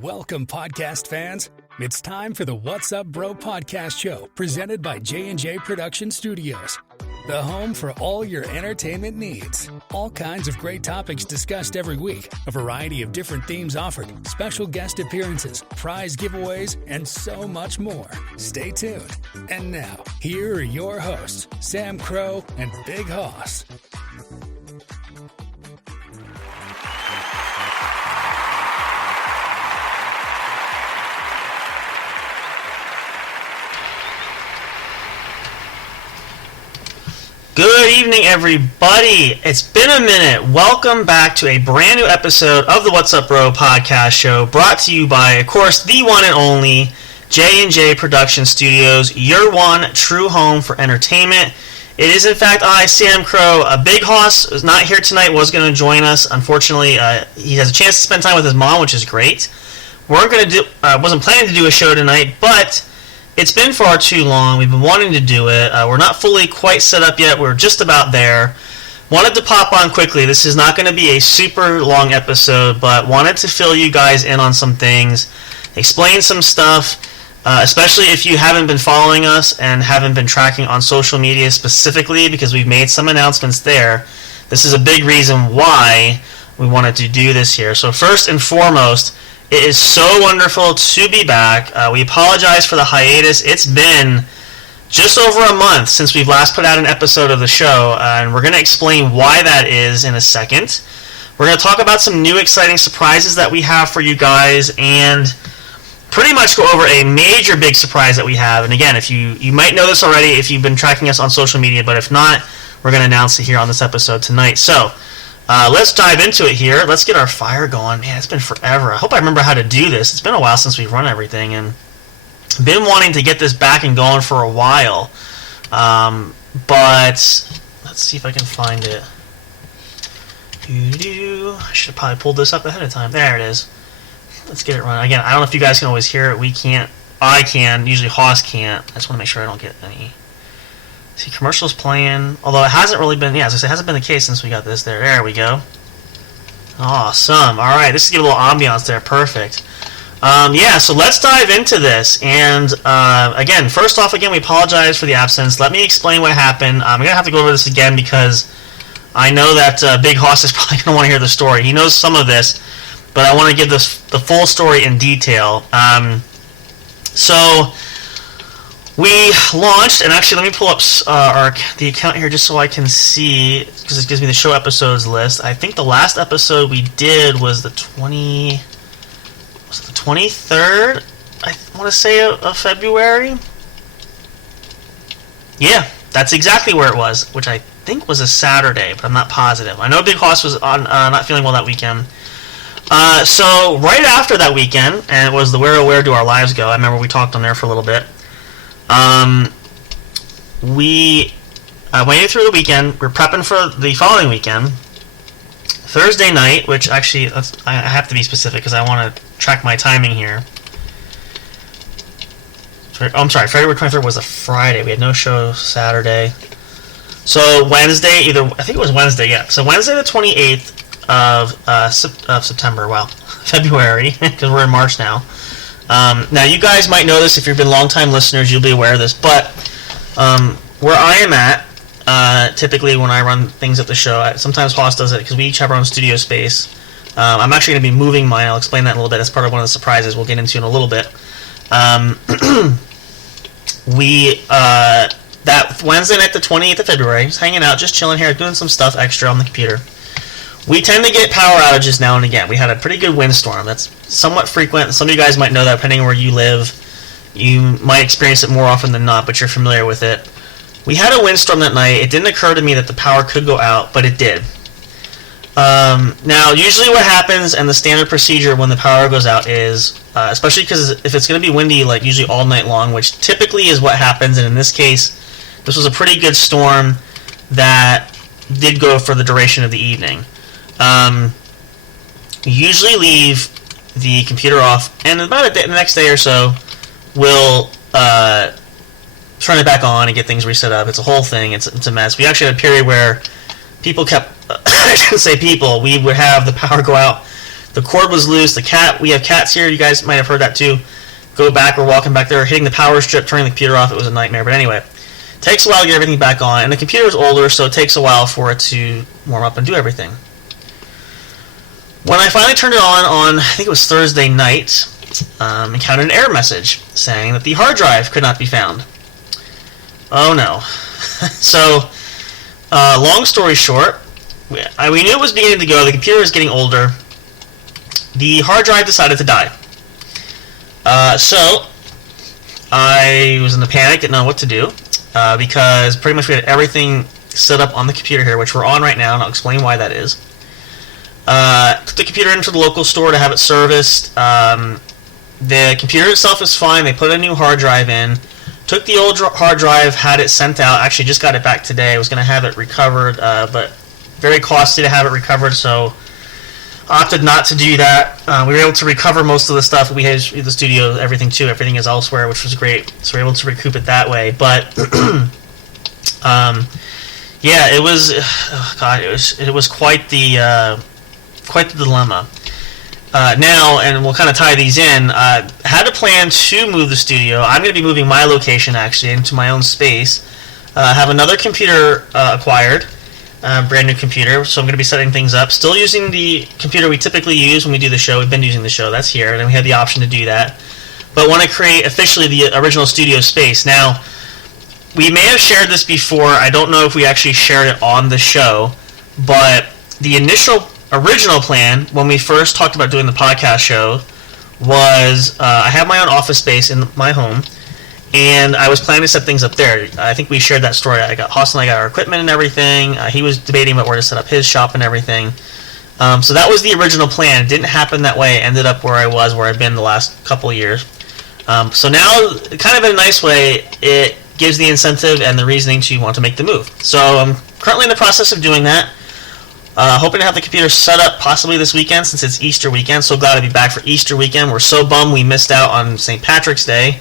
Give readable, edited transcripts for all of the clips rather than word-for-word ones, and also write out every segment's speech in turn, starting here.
Welcome, podcast fans. It's time for the What's Up Bro podcast show, presented by J&J Production Studios, the home for all your entertainment needs. All kinds of great topics discussed every week, a variety of different themes offered, special guest appearances, prize giveaways, and so much more. Stay tuned. And now, here are your hosts, Sam Crow and Big Hoss. Good evening, everybody. It's been a minute. Welcome back to a brand new episode of the What's Up Bro podcast show, brought to you by, of course, the one and only J&J Production Studios, your one true home for entertainment. It is, in fact, I, Sam Crow. Big Hoss is not here tonight, was going to join us. Unfortunately, he has a chance to spend time with his mom, which is great. Wasn't planning to do a show tonight, but it's been far too long. We've been wanting to do it. We're not fully quite set up yet. We're just about there. Wanted to pop on quickly. This is not going to be a super long episode, but wanted to fill you guys in on some things, explain some stuff, especially if you haven't been following us and haven't been tracking on social media specifically, because we've made some announcements there. This is a big reason why we wanted to do this here. So first and foremost, it is so wonderful to be back. We apologize for the hiatus. It's been just over a month since we've last put out an episode of the show, and we're going to explain why that is in a second. We're going to talk about some new exciting surprises that we have for you guys, and pretty much go over a major big surprise that we have. And again, if you might know this already if you've been tracking us on social media, but if not, we're going to announce it here on this episode tonight. So let's dive into it here. Let's get our fire going. Man, it's been forever. I hope I remember how to do this. It's been a while since we've run everything, and been wanting to get this back and going for a while. But let's see if I can find it. I should have probably pulled this up ahead of time. There it is. Let's get it running. Again, I don't know if you guys can always hear it. We can't. I can. Usually Hoss can't. I just want to make sure I don't get any. See, commercials playing, although it hasn't really been, as I said, it hasn't been the case since we got this there. There we go. Awesome. All right, this is give a little ambiance there. Perfect. So let's dive into this. And again, first off, we apologize for the absence. Let me explain what happened. I'm going to have to go over this again because I know that Big Hoss is probably going to want to hear the story. He knows some of this, but I want to give the full story in detail. So we launched, and actually let me pull up the account here just so I can see, because it gives me the show episodes list. I think the last episode we did was the 23rd, I want to say, of February? Yeah, that's exactly where it was, which I think was a Saturday, but I'm not positive. I know Big Hoss was on not feeling well that weekend. So right after that weekend, and it was the Where Do Our Lives Go, I remember we talked on there for a little bit. We waited through the weekend. We're prepping for the following weekend. Thursday night, which actually, I have to be specific because I want to track my timing here. I'm sorry, February 23rd was a Friday. We had no show Saturday. So Wednesday, I think it was Wednesday, yeah. So Wednesday the 28th of September, February, because we're in March now. Now, you guys might know this if you've been long-time listeners. You'll be aware of this. But where I am at, typically when I run things at the show, sometimes Hoss does it because we each have our own studio space. I'm actually going to be moving mine. I'll explain that in a little bit. That's part of one of the surprises we'll get into in a little bit. That Wednesday night, the 28th of February, just hanging out, just chilling here, doing some stuff extra on the computer. We tend to get power outages now and again. We had a pretty good windstorm. That's somewhat frequent. Some of you guys might know that depending on where you live. You might experience it more often than not, but you're familiar with it. We had a windstorm that night. It didn't occur to me that the power could go out, but it did. Now, usually what happens and the standard procedure when the power goes out is, especially because if it's going to be windy, like usually all night long, which typically is what happens, and in this case, this was a pretty good storm that did go for the duration of the evening. We usually leave the computer off, and about the next day or so, we'll turn it back on and get things reset up. It's a whole thing. It's a mess. We actually had a period where people kept, I shouldn't say people, we would have the power go out The cord was loose. We have cats here. You guys might have heard that too. Go back. We're walking back there, hitting the power strip, turning the computer off. It was a nightmare. But anyway, takes a while to get everything back on. And the computer is older, so it takes a while for it to warm up and do everything. When I finally turned it on I think it was Thursday night, encountered an error message saying that the hard drive could not be found. Oh no. So, long story short, we knew it was beginning to go. The computer was getting older. The hard drive decided to die. So, I was in a panic, didn't know what to do, because pretty much we had everything set up on the computer here, which we're on right now, and I'll explain why that is. Took the computer into the local store to have it serviced. The computer itself is fine. They put a new hard drive in. Took the old hard drive, had it sent out. Actually, just got it back today. I was going to have it recovered, but very costly to have it recovered, so opted not to do that. We were able to recover most of the stuff. We had the studio, everything too. Everything is elsewhere, which was great. So we were able to recoup it that way. But yeah, it was. Oh God, it was quite the dilemma. Now, and we'll kind of tie these in, had a plan to move the studio. I'm going to be moving my location, actually, into my own space. Have another computer acquired, brand new computer, so I'm going to be setting things up. Still using the computer we typically use when we do the show. We've been using the show. That's here, and we had the option to do that. But want to create officially the original studio space. Now, we may have shared this before. I don't know if we actually shared it on the show, but the original plan, when we first talked about doing the podcast show, was I have my own office space in my home, and I was planning to set things up there. I think we shared that story. Haas and I got our equipment and everything. He was debating about where to set up his shop and everything. So that was the original plan. It didn't happen that way. It ended up where I've been the last couple of years. So now, kind of in a nice way, it gives the incentive and the reasoning to want to make the move. So I'm currently in the process of doing that. Hoping to have the computer set up possibly this weekend, since it's Easter weekend. So glad to be back for Easter weekend. We're so bummed we missed out on St. Patrick's Day.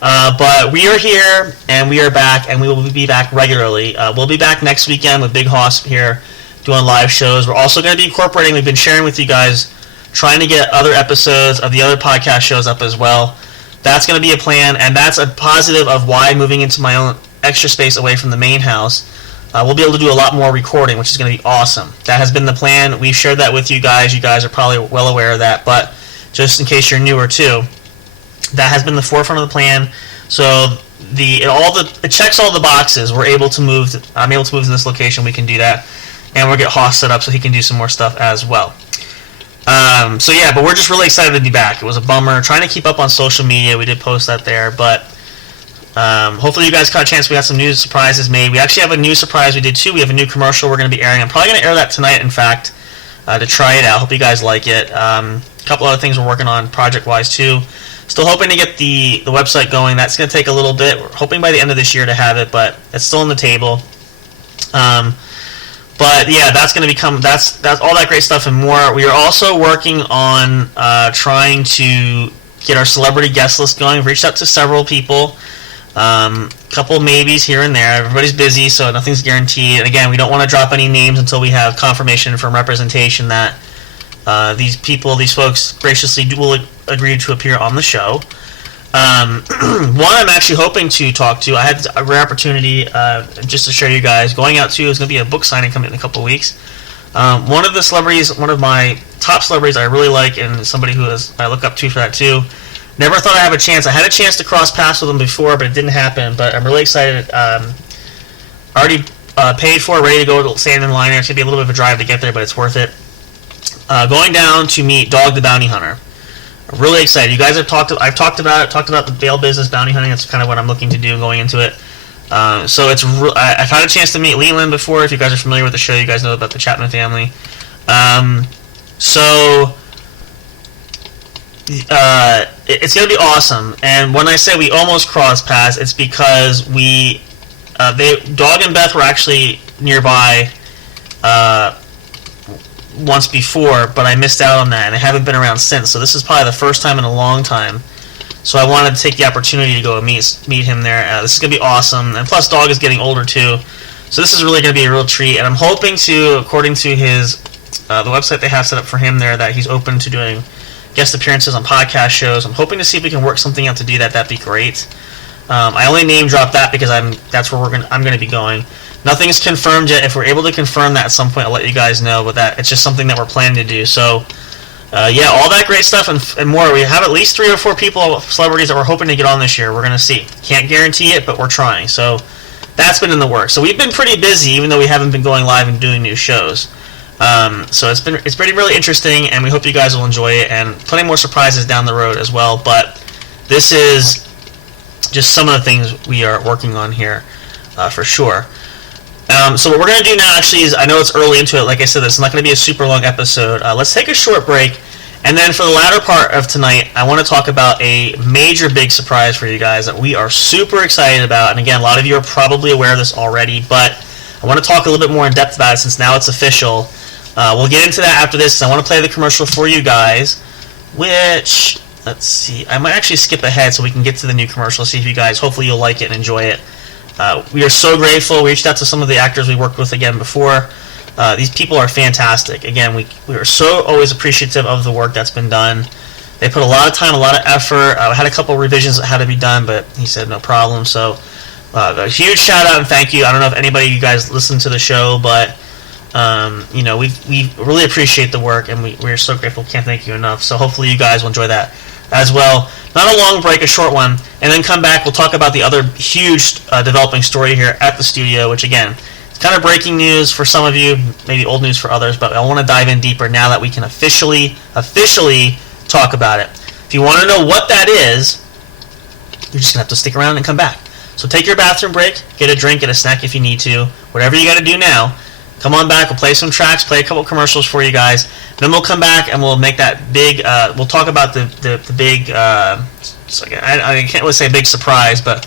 But we are here, and we are back, and we will be back regularly. We'll be back next weekend with Big Hoss here doing live shows. We're also going to be incorporating, we've been sharing with you guys, trying to get other episodes of the other podcast shows up as well. That's going to be a plan, and that's a positive of why moving into my own extra space away from the main house. We'll be able to do a lot more recording, which is going to be awesome. That has been the plan. We've shared that with you guys. You guys are probably well aware of that, but just in case you're newer too, that has been the forefront of the plan. So it checks all the boxes. We're able to move. I'm able to move in this location. We can do that, and we'll get Haas set up so he can do some more stuff as well. So yeah, but we're just really excited to be back. It was a bummer trying to keep up on social media. We did post that there, but hopefully you guys caught a chance. We got some new surprises made. We actually have a new surprise we did too. We have a new commercial we're going to be airing. I'm probably going to air that tonight, in fact, to try it out. Hope you guys like it. A couple other things we're working on project-wise too. Still hoping to get the website going. That's going to take a little bit. We're hoping by the end of this year to have it, but it's still on the table. But yeah, that's going to become that's all that great stuff and more. We are also working on trying to get our celebrity guest list going. We've reached out to several people. Couple maybes here and there. Everybody's busy, so nothing's guaranteed. And again, we don't want to drop any names until we have confirmation from representation that these folks graciously will agree to appear on the show. One I'm actually hoping to talk to. I had a rare opportunity, just to share you guys, going out to, is going to be a book signing coming in a couple of weeks. One of the celebrities, one of my top celebrities I really like, and somebody who I look up to for that too. Never thought I'd have a chance. I had a chance to cross paths with him before, but it didn't happen. But I'm really excited. Already paid for, ready to go to stand in line. It's going to be a little bit of a drive to get there, but it's worth it. Going down to meet Dog the Bounty Hunter. I'm really excited. You guys have I've talked about the bail business, bounty hunting. That's kind of what I'm looking to do going into it. So I've had a chance to meet Leland before. If you guys are familiar with the show, you guys know about the Chapman family. So it's going to be awesome. And when I say we almost crossed paths, it's because Dog and Beth were actually nearby once before, but I missed out on that, and I haven't been around since. So this is probably the first time in a long time. So I wanted to take the opportunity to go and meet him there. This is going to be awesome. And plus, Dog is getting older too. So this is really going to be a real treat. And I'm hoping to, according to his the website they have set up for him there, that he's open to doing guest appearances on podcast shows. I'm hoping to see if we can work something out to do that. That'd be great. I only name drop that because that's where I'm going to be going. Nothing is confirmed yet. If we're able to confirm that at some point, I'll let you guys know. But it's just something that we're planning to do. So, yeah, all that great stuff and more. We have at least 3 or 4 celebrities that we're hoping to get on this year. We're going to see. Can't guarantee it, but we're trying. So that's been in the works. So we've been pretty busy, even though we haven't been going live and doing new shows. So it's been really interesting, and we hope you guys will enjoy it, and plenty more surprises down the road as well. But this is just some of the things we are working on here, for sure. So what we're going to do now, actually, is I know it's early into it. Like I said, this is not going to be a super long episode. Let's take a short break, and then for the latter part of tonight, I want to talk about a major big surprise for you guys that we are super excited about. And again, a lot of you are probably aware of this already, but I want to talk a little bit more in depth about it since now it's official. We'll get into that after this. I want to play the commercial for you guys, which, let's see, I might actually skip ahead so we can get to the new commercial, see if you guys, hopefully you'll like it and enjoy it. We are so grateful. We reached out to some of the actors we worked with again before. These people are fantastic. Again, we are so always appreciative of the work that's been done. They put a lot of time, a lot of effort. I had a couple revisions that had to be done, but he said no problem. So a huge shout out and thank you. I don't know if anybody of you guys listen to the show, but we really appreciate the work, and we're so grateful. Can't thank you enough. So hopefully you guys will enjoy that as well. Not a long break, a short one, and then come back. We'll talk about the other huge developing story here at the studio, which again, it's kind of breaking news for some of you, maybe old news for others, but I want to dive in deeper now that we can officially talk about it. If you want to know what that is, you're just going to have to stick around and come back. So take your bathroom break, get a drink, get a snack if you need to, whatever you got to do now. Come on back, we'll play some tracks, play a couple commercials for you guys. Then we'll come back and we'll make that big, we'll talk about the big, I can't really say big surprise, but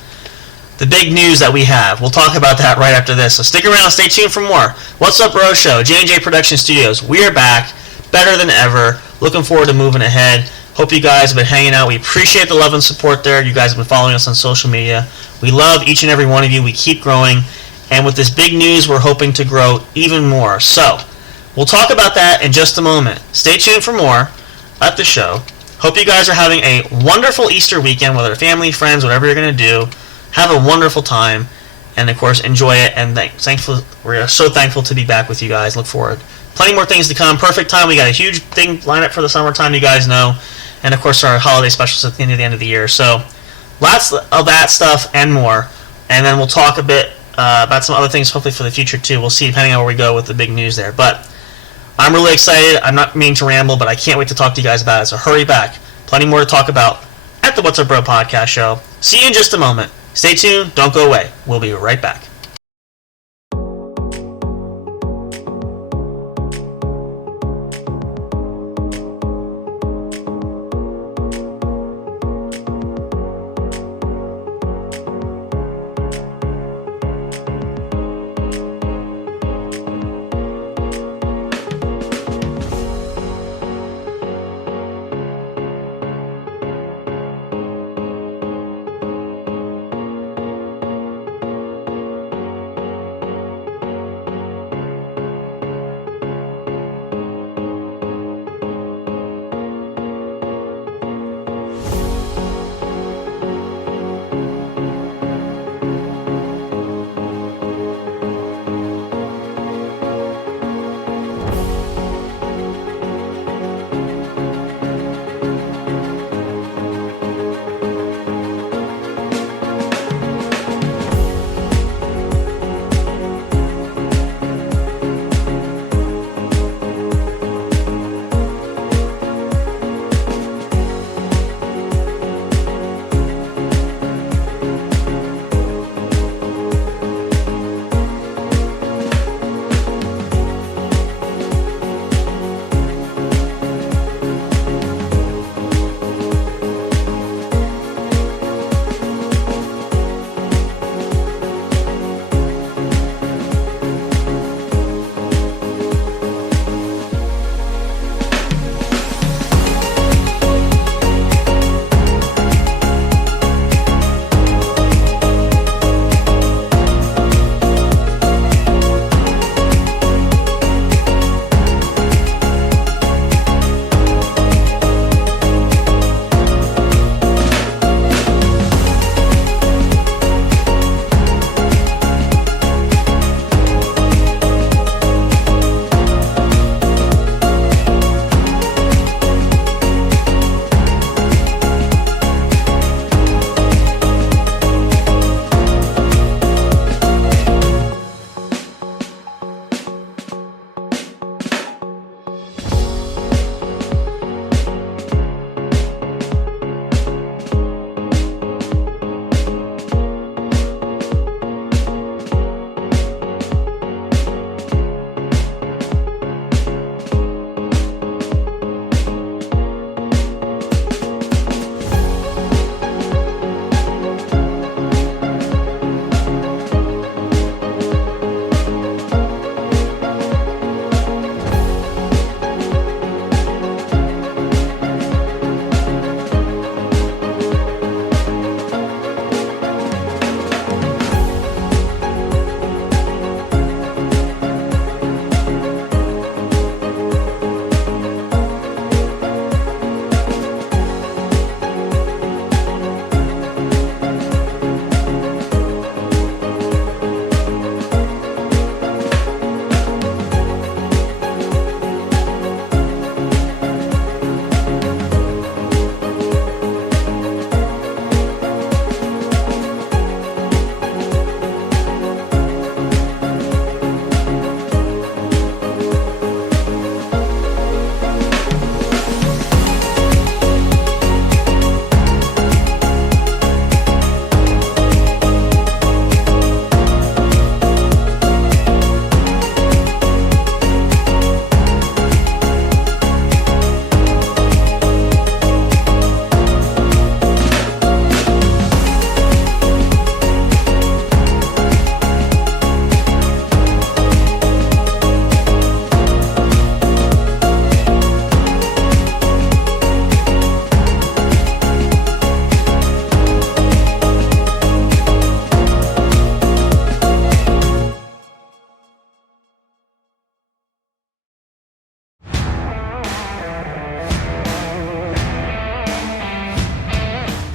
the big news that we have. We'll talk about that right after this. So stick around, stay tuned for more. What's Up Bro Show, J&J Production Studios. We are back, better than ever. Looking forward to moving ahead. Hope you guys have been hanging out. We appreciate the love and support there. You guys have been following us on social media. We love each and every one of you. We keep growing. And with this big news, we're hoping to grow even more. So, we'll talk about that in just a moment. Stay tuned for more at the show. Hope you guys are having a wonderful Easter weekend, whether family, friends, whatever you're going to do. Have a wonderful time. And, of course, enjoy it. And we're so thankful to be back with you guys. Look forward. Plenty more things to come. Perfect time. We got a huge thing lined up for the summertime, you guys know. And, of course, our holiday specials at the end of the year. So, lots of that stuff and more. And then we'll talk a bit about some other things hopefully for the future too. We'll see depending on where we go with the big news there. But I'm really excited. I'm not meaning to ramble, but I can't wait to talk to you guys about it. So hurry back. Plenty more to talk about at the What's Up Bro podcast show. See you in just a moment. Stay tuned. Don't go away. We'll be right back.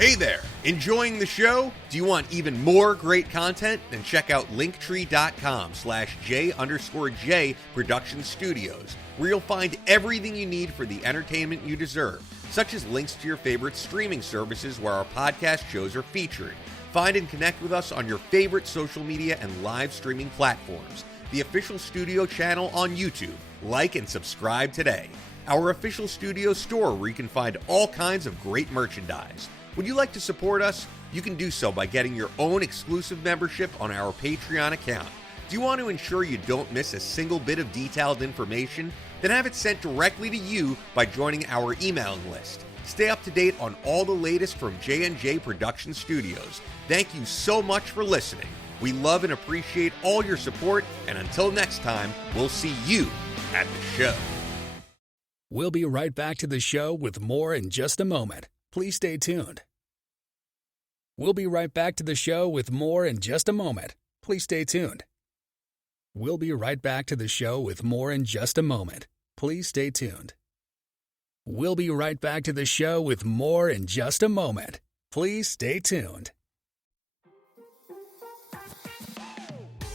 Hey there! Enjoying the show? Do you want even more great content? Then check out linktree.com/J_J Production Studios, where you'll find everything you need for the entertainment you deserve, such as links to your favorite streaming services where our podcast shows are featured. Find and connect with us on your favorite social media and live streaming platforms. The official studio channel on YouTube. Like and subscribe today. Our official studio store where you can find all kinds of great merchandise. Would you like to support us? You can do so by getting your own exclusive membership on our Patreon account. Do you want to ensure you don't miss a single bit of detailed information? Then have it sent directly to you by joining our emailing list. Stay up to date on all the latest from J&J Production Studios. Thank you so much for listening. We love and appreciate all your support, and until next time, we'll see you at the show. We'll be right back to the show with more in just a moment. Please stay tuned. We'll be right back to the show with more in just a moment. Please stay tuned. We'll be right back to the show with more in just a moment. Please stay tuned. We'll be right back to the show with more in just a moment. Please stay tuned.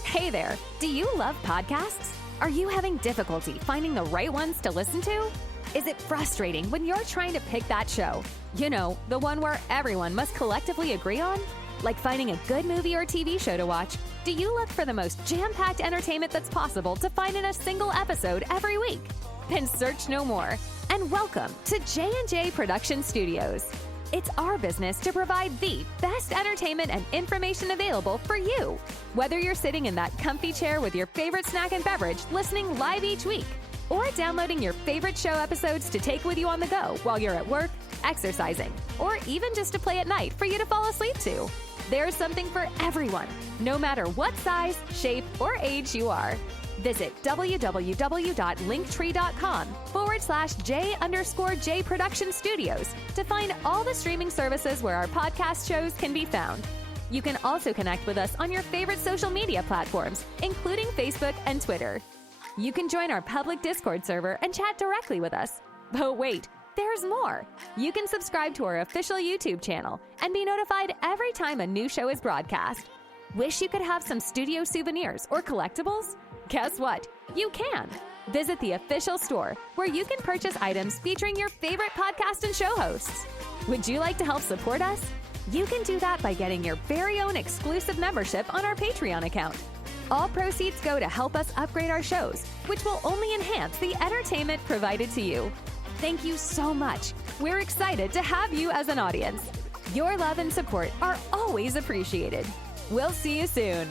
Hey there, do you love podcasts? Are you having difficulty finding the right ones to listen to? Is it frustrating when you're trying to pick that show? You know, the one where everyone must collectively agree on? Like finding a good movie or TV show to watch, do you look for the most jam-packed entertainment that's possible to find in a single episode every week? Then search no more, and welcome to J&J Production Studios. It's our business to provide the best entertainment and information available for you. Whether you're sitting in that comfy chair with your favorite snack and beverage listening live each week, or downloading your favorite show episodes to take with you on the go while you're at work, exercising, or even just to play at night for you to fall asleep to. There's something for everyone, no matter what size, shape, or age you are. Visit www.linktree.com/J_J Production Studios to find all the streaming services where our podcast shows can be found. You can also connect with us on your favorite social media platforms, including Facebook and Twitter. You can join our public Discord server and chat directly with us. But wait, there's more. You can subscribe to our official YouTube channel and be notified every time a new show is broadcast. Wish you could have some studio souvenirs or collectibles? Guess what? You can. Visit the official store where you can purchase items featuring your favorite podcast and show hosts. Would you like to help support us? You can do that by getting your very own exclusive membership on our Patreon account. All proceeds go to help us upgrade our shows, which will only enhance the entertainment provided to you. Thank you so much. We're excited to have you as an audience. Your love and support are always appreciated. We'll see you soon.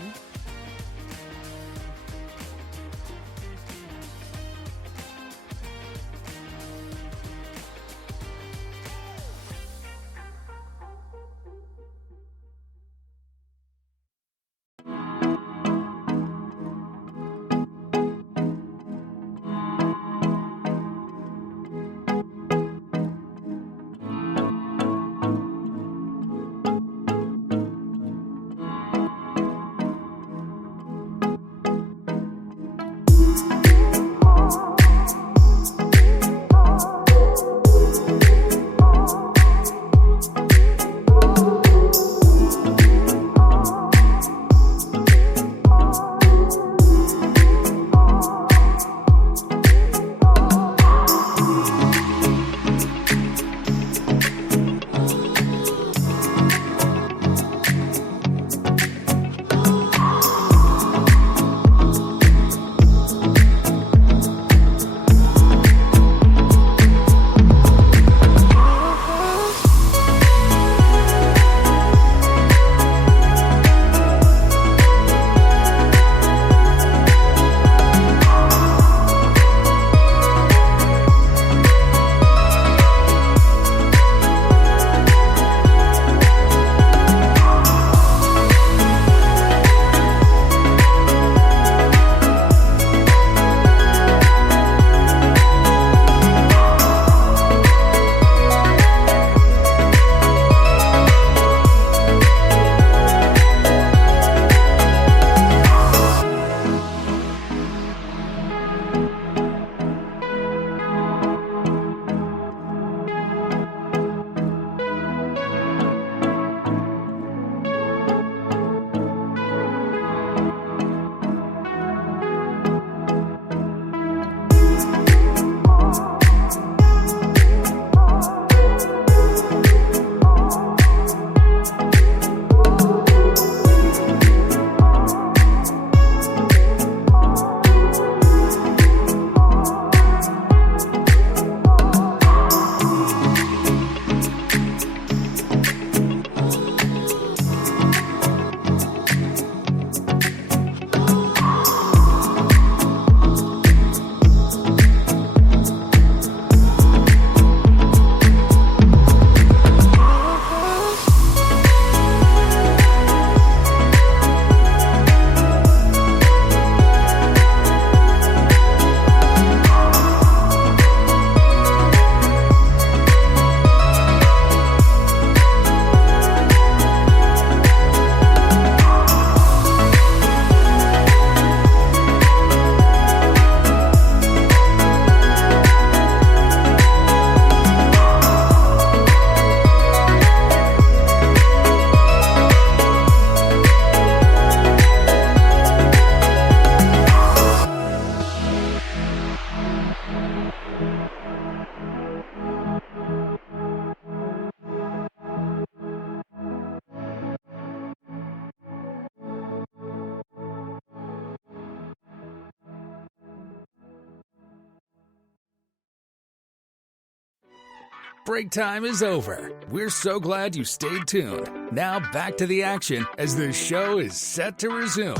Break time is over. We're so glad you stayed tuned. Now back to the action as the show is set to resume.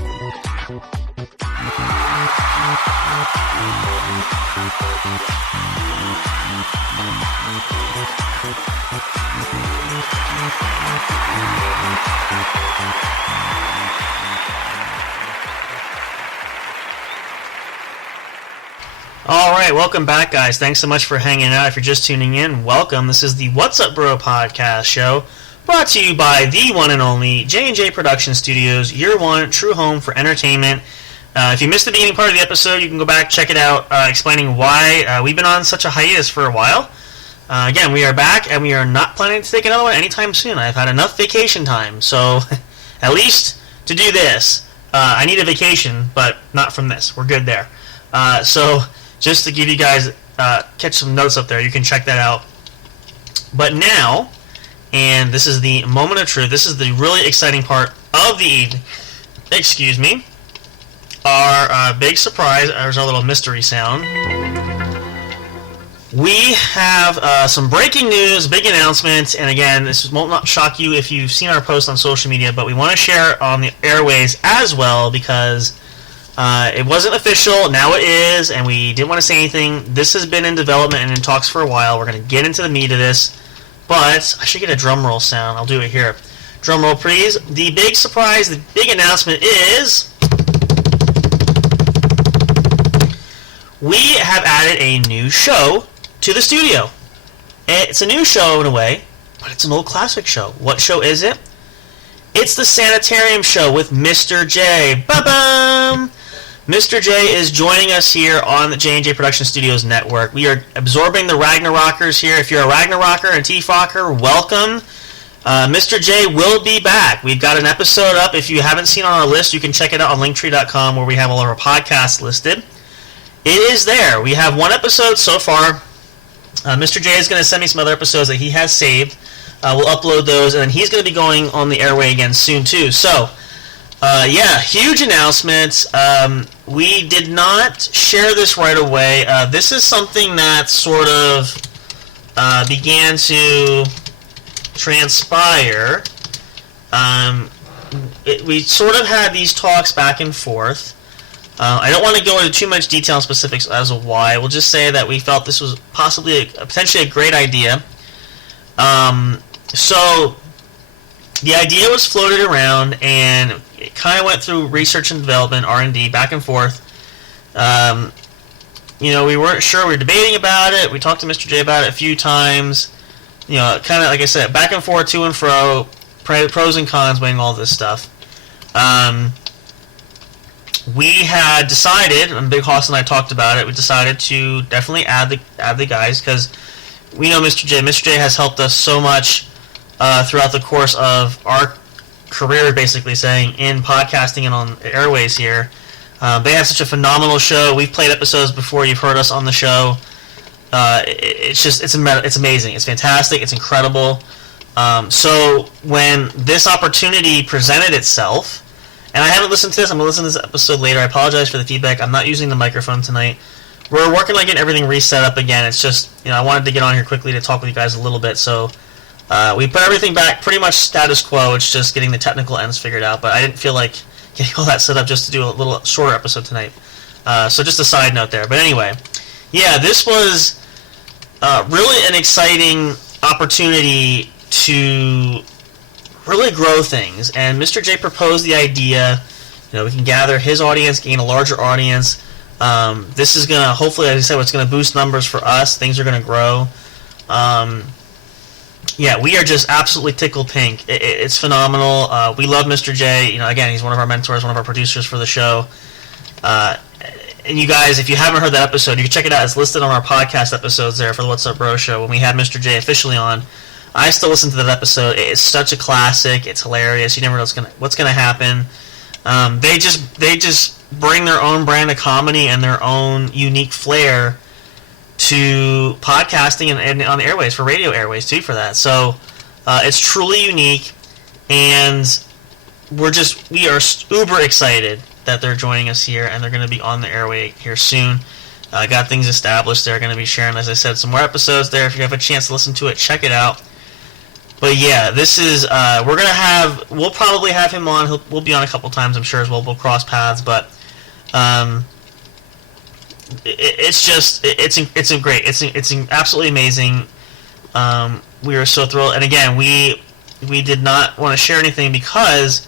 Alright, welcome back, guys. Thanks so much for hanging out. If you're just tuning in, welcome. This is the What's Up Bro podcast show, brought to you by the one and only J&J Production Studios, your one true home for entertainment. If you missed the beginning part of the episode, you can go back, check it out, explaining why we've been on such a hiatus for a while. Again, we are back, and we are not planning to take another one anytime soon. I've had enough vacation time, so at least to do this. I need a vacation, but not from this. We're good there. So just to give you guys, catch some notes up there, you can check that out. But now, and this is the moment of truth, this is the really exciting part of the evening. Excuse me. Our big surprise, there's our little mystery sound. We have some breaking news, big announcement, and again, this will not shock you if you've seen our post on social media, but we want to share it on the airways as well because it wasn't official, now it is, and we didn't want to say anything. This has been in development and in talks for a while. We're going to get into the meat of this, but I should get a drum roll sound. I'll do it here. Drum roll, please. The big surprise, the big announcement is we have added a new show to the studio. It's a new show in a way, but it's an old classic show. What show is it? It's the Sanitarium Show with Mr. J. Ba-bum! Mr. J is joining us here on the J&J Production Studios network. We are absorbing the Ragnarockers here. If you're a Ragnarocker and Tiefrocker, welcome. Mr. J will be back. We've got an episode up. If you haven't seen it on our list, you can check it out on linktree.com where we have all of our podcasts listed. It is there. We have one episode so far. Mr. J is going to send me some other episodes that he has saved. We'll upload those, and then he's going to be going on the airway again soon, too. So, yeah, huge announcement. We did not share this right away. This is something that sort of began to transpire. We sort of had these talks back and forth. I don't want to go into too much detail and specifics as to why. We'll just say that we felt this was possibly potentially a great idea. So the idea was floated around, and it kind of went through research and development, R&D, back and forth. We weren't sure. We were debating about it. We talked to Mr. J about it a few times. Kind of, like I said, back and forth, to and fro, pros and cons, weighing all this stuff. We had decided, and Big Hoss and I talked about it, we decided to definitely add the guys, because we know Mr. J. Mr. J has helped us so much throughout the course of our career, basically saying, in podcasting and on airways here. They have such a phenomenal show. We've played episodes before. You've heard us on the show. It's amazing. It's fantastic. It's incredible. So when this opportunity presented itself, and I haven't listened to this. I'm going to listen to this episode later. I apologize for the feedback. I'm not using the microphone tonight. We're working on getting everything reset up again. It's just, I wanted to get on here quickly to talk with you guys a little bit. So we put everything back pretty much status quo. It's just getting the technical ends figured out. But I didn't feel like getting all that set up just to do a little shorter episode tonight. So just a side note there. But anyway, yeah, this was really an exciting opportunity to really grow things, and Mr. J proposed the idea. We can gather his audience, gain a larger audience. This is gonna, hopefully, as I said, it's gonna boost numbers for us. Things are gonna grow. Yeah, we are just absolutely tickled pink. It's phenomenal. We love Mr. J. Again, he's one of our mentors, one of our producers for the show. And you guys, if you haven't heard that episode, you can check it out. It's listed on our podcast episodes there for the What's Up Bro show when we had Mr. J officially on. I still listen to that episode. It's such a classic. It's hilarious. You never know what's gonna happen. They just bring their own brand of comedy and their own unique flair to podcasting and on the airways, for radio airways too, for that. So it's truly unique, and we are uber excited that they're joining us here, and they're going to be on the airway here soon. got things established. They're going to be sharing, as I said, some more episodes there. If you have a chance to listen to it, check it out. But yeah, this is we'll probably have him on. We'll be on a couple times, I'm sure, as well. We'll cross paths, but it's absolutely amazing. We are so thrilled, and again, we did not want to share anything because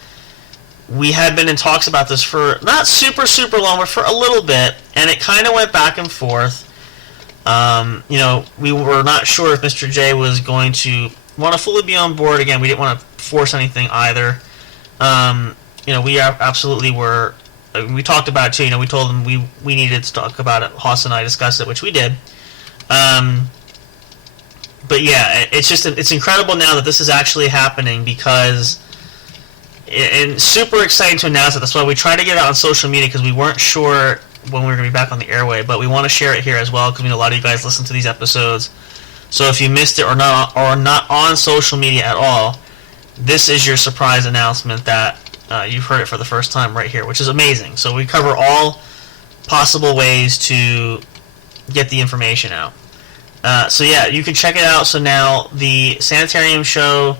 we had been in talks about this for not super long, but for a little bit, and it kind of went back and forth. We were not sure if Mr. J was going to want to fully be on board. Again, we didn't want to force anything either. We absolutely were. We talked about it too. We told him we needed to talk about it. Haas and I discussed it, which we did. But yeah, it's incredible now that this is actually happening because. And super exciting to announce it. That's why we tried to get it out on social media because we weren't sure when we were going to be back on the airway. But we want to share it here as well because we know a lot of you guys listen to these episodes. So if you missed it or not on social media at all, this is your surprise announcement that you've heard it for the first time right here, which is amazing. So we cover all possible ways to get the information out. So yeah, you can check it out. So now the Sanitarium show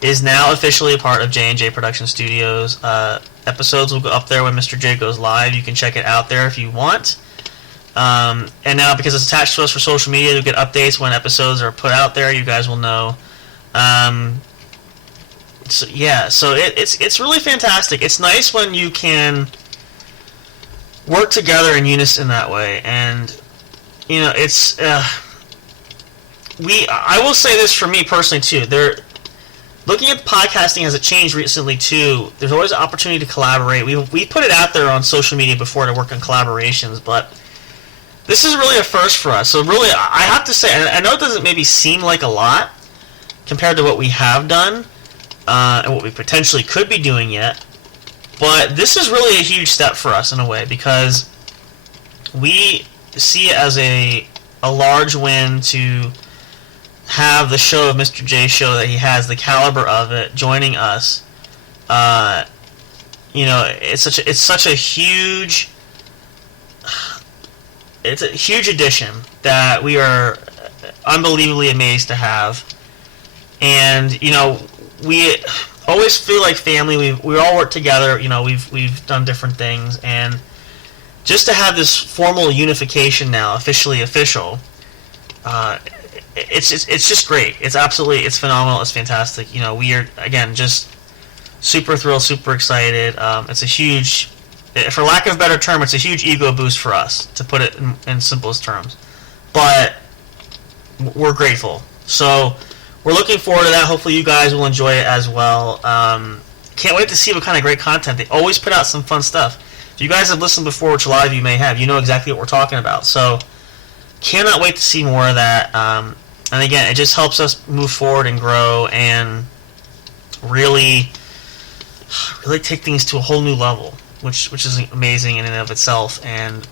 is now officially a part of J&J Production Studios. Episodes will go up there when Mr. J goes live. You can check it out there if you want. And now, because it's attached to us for social media, you'll get updates when episodes are put out there. You guys will know. So it's really fantastic. It's nice when you can work together in unison that way. And, it's... I will say this for me personally, too. Looking at podcasting as it changed recently too, there's always an opportunity to collaborate. We put it out there on social media before to work on collaborations, but this is really a first for us. So really, I have to say, I know it doesn't maybe seem like a lot compared to what we have done and what we potentially could be doing yet, but this is really a huge step for us in a way because we see it as a large win to have the show of Mr. J show that he has, the caliber of it, joining us. It's such a huge addition that we are unbelievably amazed to have. And we always feel like family. We all work together. We've done different things, and just to have this formal unification now, officially official. It's just great. It's phenomenal. It's fantastic. We are, again, just super thrilled, super excited. It's a huge, for lack of a better term, it's a huge ego boost for us, to put it in simplest terms. But we're grateful. So we're looking forward to that. Hopefully you guys will enjoy it as well. Can't wait to see what kind of great content. They always put out some fun stuff. If you guys have listened before, which a lot of you may have, you know exactly what we're talking about. So cannot wait to see more of that. And again, it just helps us move forward and grow and really take things to a whole new level, which is amazing in and of itself. And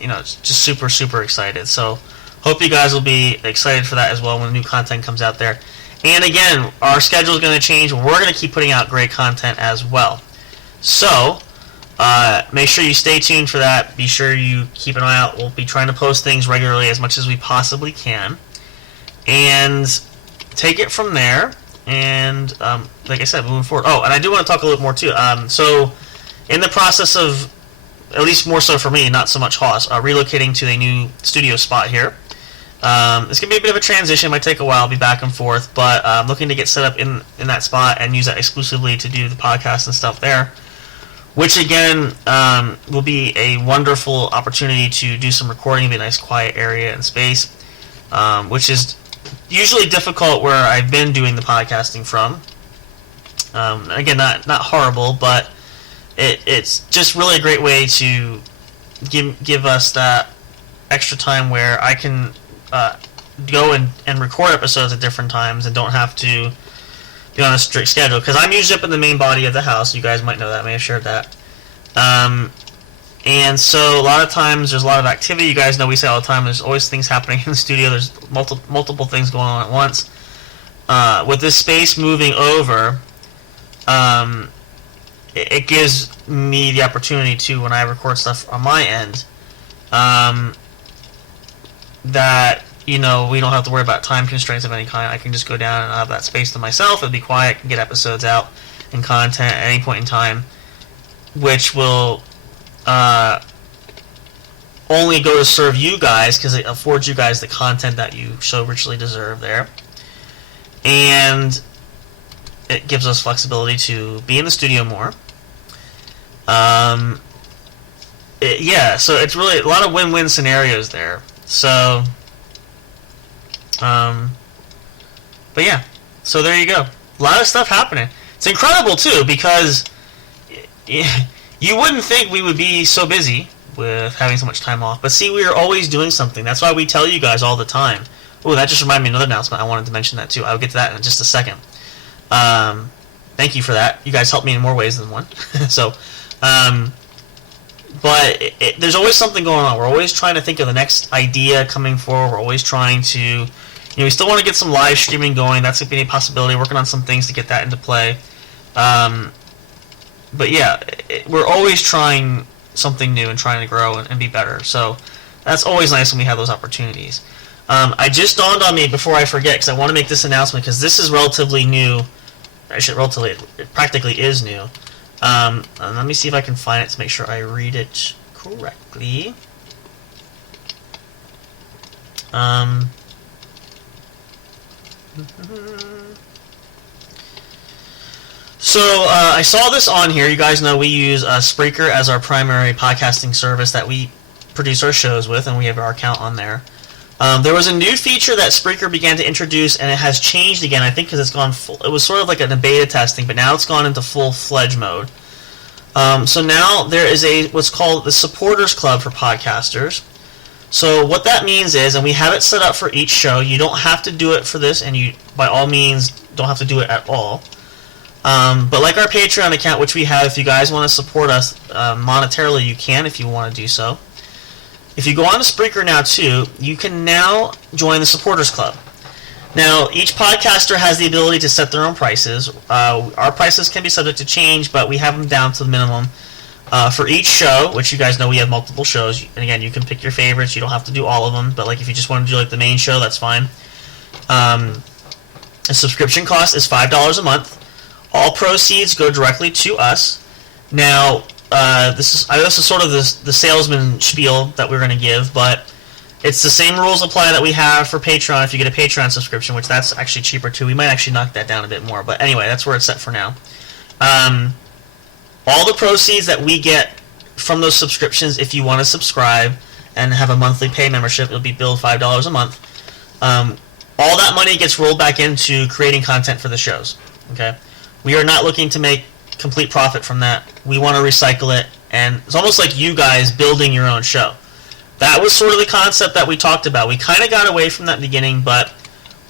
it's just super, super excited. So hope you guys will be excited for that as well when new content comes out there. And again, our schedule is going to change. We're going to keep putting out great content as well. So make sure you stay tuned for that. Be sure you keep an eye out. We'll be trying to post things regularly as much as we possibly can. And take it from there. And like I said, moving forward. Oh, and I do want to talk a little more too. So in the process of, at least more so for me, not so much Haas, relocating to a new studio spot here. It's going to be a bit of a transition. It might take a while. I'll be back and forth. But I'm looking to get set up in that spot and use that exclusively to do the podcast and stuff there. Which, again, will be a wonderful opportunity to do some recording in a nice quiet area and space, which is usually difficult where I've been doing the podcasting from. Again, not horrible, but it's just really a great way to give us that extra time where I can go and record episodes at different times and don't have to be on a strict schedule, because I'm usually up in the main body of the house. You guys might know that. I may have shared that. And so a lot of times there's a lot of activity. You guys know we say all the time there's always things happening in the studio. There's multiple things going on at once. With this space moving over, it gives me the opportunity to, when I record stuff on my end, that, we don't have to worry about time constraints of any kind. I can just go down and have that space to myself. It'll be quiet. I can get episodes out and content at any point in time, which will only go to serve you guys because it affords you guys the content that you so richly deserve there. And it gives us flexibility to be in the studio more. So it's really a lot of win-win scenarios there. So, but yeah, so there you go. A lot of stuff happening. It's incredible too, because you wouldn't think we would be so busy with having so much time off, but see, we are always doing something. That's why we tell you guys all the time. Oh, that just reminded me of another announcement. I wanted to mention that too. I'll get to that in just a second. Thank you for that. You guys helped me in more ways than one. So, but there's always something going on. We're always trying to think of the next idea coming forward. We're always trying to, we still want to get some live streaming going. That's going to be a possibility. Working on some things to get that into play. But yeah, we're always trying something new and trying to grow and be better. So that's always nice when we have those opportunities. I just dawned on me before I forget, because I want to make this announcement, because this is relatively new. It practically is new. And let me see if I can find it to make sure I read it correctly. So I saw this on here. You guys know we use Spreaker as our primary podcasting service that we produce our shows with, and we have our account on there. There was a new feature that Spreaker began to introduce, and it has changed again, I think, because it's gone full. It was sort of like a beta testing, but now it's gone into full-fledged mode. So now there is what's called the Supporters Club for podcasters. So what that means is, and we have it set up for each show, you don't have to do it for this, and you, by all means, don't have to do it at all. But like our Patreon account, which we have, if you guys want to support us monetarily, you can if you want to do so. If you go on to Spreaker now, too, you can now join the Supporters Club. Now, each podcaster has the ability to set their own prices. Our prices can be subject to change, but we have them down to the minimum. For each show, which you guys know we have multiple shows, and again, you can pick your favorites. You don't have to do all of them, but like if you just want to do like the main show, that's fine. The subscription cost is $5 a month. All proceeds go directly to us. Now, this is sort of the salesman spiel that we're going to give, but it's the same rules apply that we have for Patreon if you get a Patreon subscription, which that's actually cheaper too. We might actually knock that down a bit more, but anyway, that's where it's set for now. All the proceeds that we get from those subscriptions, if you want to subscribe and have a monthly pay membership, it'll be billed $5 a month. All that money gets rolled back into creating content for the shows. Okay, we are not looking to make complete profit from that. We want to recycle it, and it's almost like you guys building your own show. That was sort of the concept that we talked about. We kind of got away from that in the beginning, but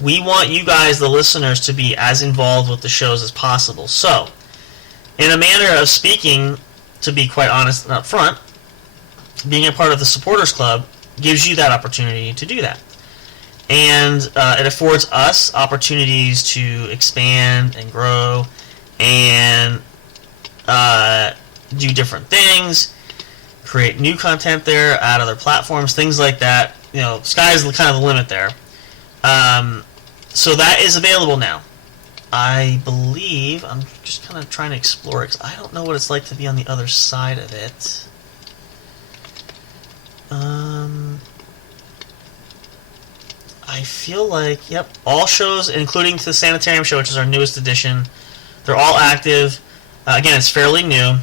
we want you guys, the listeners, to be as involved with the shows as possible. So, in a manner of speaking, to be quite honest and up front, being a part of the Supporters Club gives you that opportunity to do that. And it affords us opportunities to expand and grow and do different things, create new content there, add other platforms, things like that. You know, sky's kind of the limit there. So that is available now. I believe, I'm just kind of trying to explore it, because I don't know what it's like to be on the other side of it. I feel like, yep, all shows, including the Sanitarium show, which is our newest edition, they're all active. Again, it's fairly new.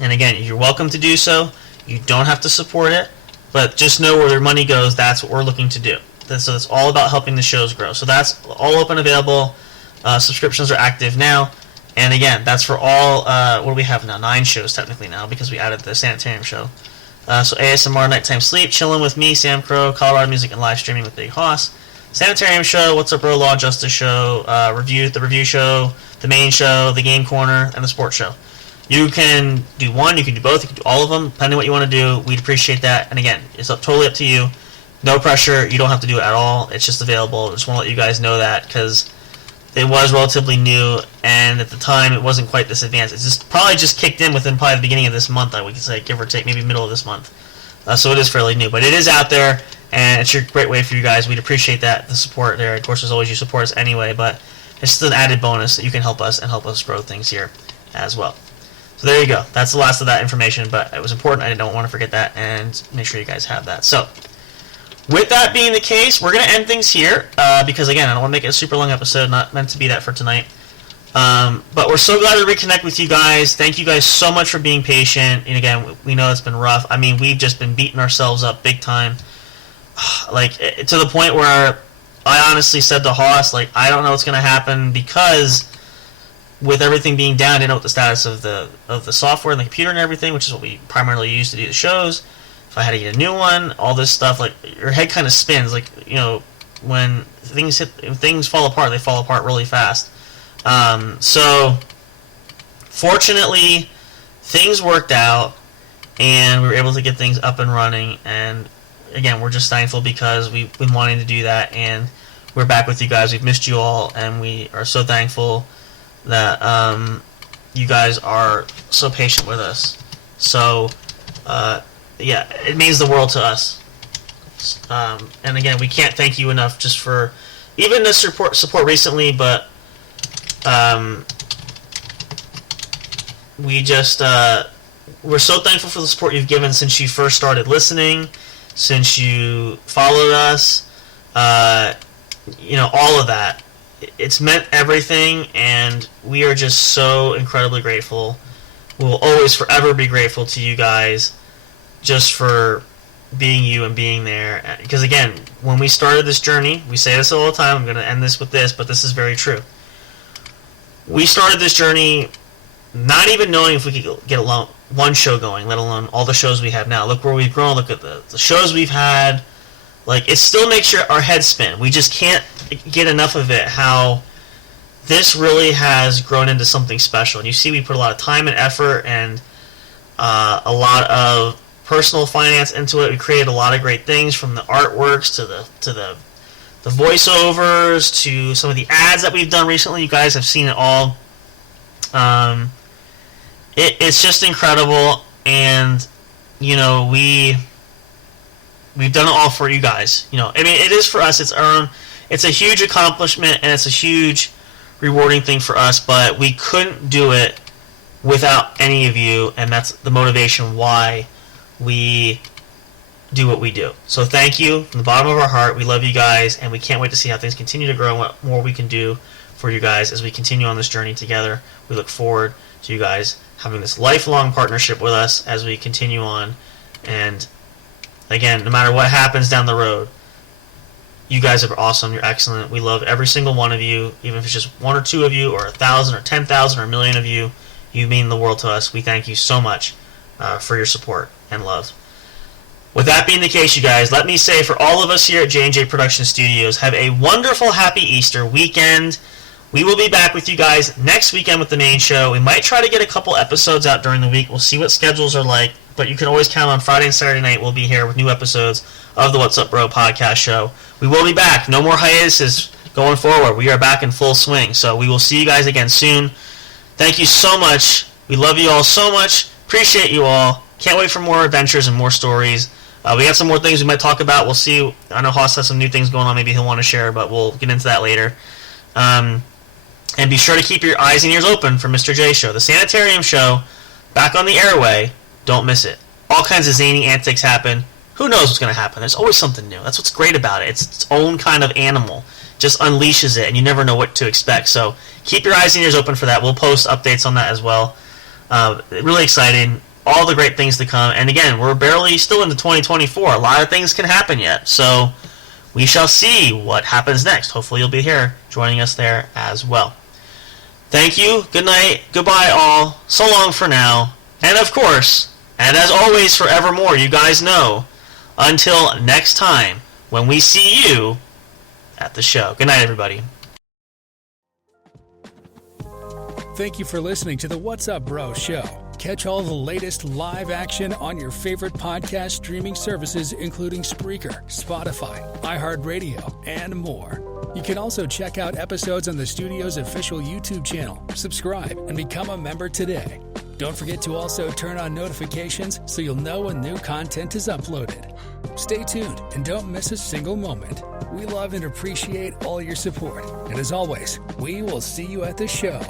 And again, you're welcome to do so. You don't have to support it, but just know where their money goes. That's what we're looking to do. So it's all about helping the shows grow. So that's all open, available. Subscriptions are active now. And again, that's for all, what do we have now? 9 shows technically now, because we added the Sanitarium show. So ASMR, Nighttime Sleep, Chilling with me, Sam Crow, Colorado Music, and Live Streaming with Big Hoss. Sanitarium show, What's Up Bro, Law and Justice show, the review show, the main show, the game corner, and the sports show. You can do one, you can do both, you can do all of them, depending on what you want to do. We'd appreciate that. And again, it's totally up to you. No pressure. You don't have to do it at all. It's just available. I just want to let you guys know that, because it was relatively new, and at the time it wasn't quite this advanced. It's just probably just kicked in within probably the beginning of this month, I would say, give or take, maybe middle of this month. So it is fairly new, but it is out there, and it's a great way for you guys. We'd appreciate that, the support there. Of course, as always, you support us anyway, but it's just an added bonus that you can help us and help us grow things here as well. So there you go. That's the last of that information, but it was important. I don't want to forget that, and make sure you guys have that. So with that being the case, we're going to end things here because, again, I don't want to make it a super long episode. Not meant to be that for tonight. But we're so glad to reconnect with you guys. Thank you guys so much for being patient. And, again, we know it's been rough. I mean, we've just been beating ourselves up big time. Like, to the point where I honestly said to Haas, like, I don't know what's going to happen because with everything being down, I didn't know what the status of the software and the computer and everything, which is what we primarily use to do the shows. If I had to get a new one, all this stuff, like, your head kind of spins. Like, you know, when things fall apart, they fall apart really fast. So, fortunately, things worked out, and we were able to get things up and running, and, again, we're just thankful because we've been wanting to do that, and we're back with you guys. We've missed you all, and we are so thankful that you guys are so patient with us. So, yeah, it means the world to us. And again, we can't thank you enough just for even the support recently, but we just we're so thankful for the support you've given since you first started listening, since you followed us, you know, all of that. It's meant everything, and we are just so incredibly grateful. We will always forever be grateful to you guys just for being you and being there. Because, again, when we started this journey, we say this all the time, I'm going to end this with this, but this is very true. We started this journey not even knowing if we could get one show going, let alone all the shows we have now. Look where we've grown, look at the shows we've had. Like, it still makes our heads spin. We just can't get enough of it, how this really has grown into something special. And you see we put a lot of time and effort and a lot of personal finance into it. We created a lot of great things, from the artworks to the voiceovers to some of the ads that we've done recently. You guys have seen it all. It's just incredible, and you know we've done it all for you guys. You know, I mean, it is for us. It's a huge accomplishment, and it's a huge rewarding thing for us. But we couldn't do it without any of you, and that's the motivation why we do what we do. So thank you from the bottom of our heart. We love you guys, and we can't wait to see how things continue to grow and what more we can do for you guys as we continue on this journey together. We look forward to you guys having this lifelong partnership with us as we continue on. And again, no matter what happens down the road, you guys are awesome. You're excellent. We love every single one of you, even if it's just one or two of you, or 1,000 or 10,000 or a million of you. You mean the world to us. We thank you so much for your support and love. With that being the case, you guys, let me say for all of us here at J&J Production Studios, have a wonderful, happy Easter weekend. We will be back with you guys next weekend with the main show. We might try to get a couple episodes out during the week. We'll see what schedules are like, but you can always count on Friday and Saturday night. We'll be here with new episodes of the What's Up Bro podcast show. We will be back. No more hiatuses going forward. We are back in full swing, so we will see you guys again soon. Thank you so much. We love you all so much. Appreciate you all. Can't wait for more adventures and more stories. We have some more things we might talk about. We'll see. I know Haas has some new things going on. Maybe he'll want to share, but we'll get into that later. And be sure to keep your eyes and ears open for Mr. J Show. The Sanitarium Show, back on the airway. Don't miss it. All kinds of zany antics happen. Who knows what's going to happen? There's always something new. That's what's great about it. It's its own kind of animal. Just unleashes it, and you never know what to expect. So keep your eyes and ears open for that. We'll post updates on that as well. Really exciting. All the great things to come. And again, we're barely still into 2024. A lot of things can happen yet. So we shall see what happens next. Hopefully you'll be here joining us there as well. Thank you. Good night. Goodbye all. So long for now. And of course, and as always forevermore, you guys know, until next time when we see you at the show. Good night, everybody. Thank you for listening to the What's Up Bro show. Catch all the latest live action on your favorite podcast streaming services, including Spreaker, Spotify, iHeartRadio, and more. You can also check out episodes on the studio's official YouTube channel. Subscribe and become a member today. Don't forget to also turn on notifications so you'll know when new content is uploaded. Stay tuned and don't miss a single moment. We love and appreciate all your support. And as always, we will see you at the show.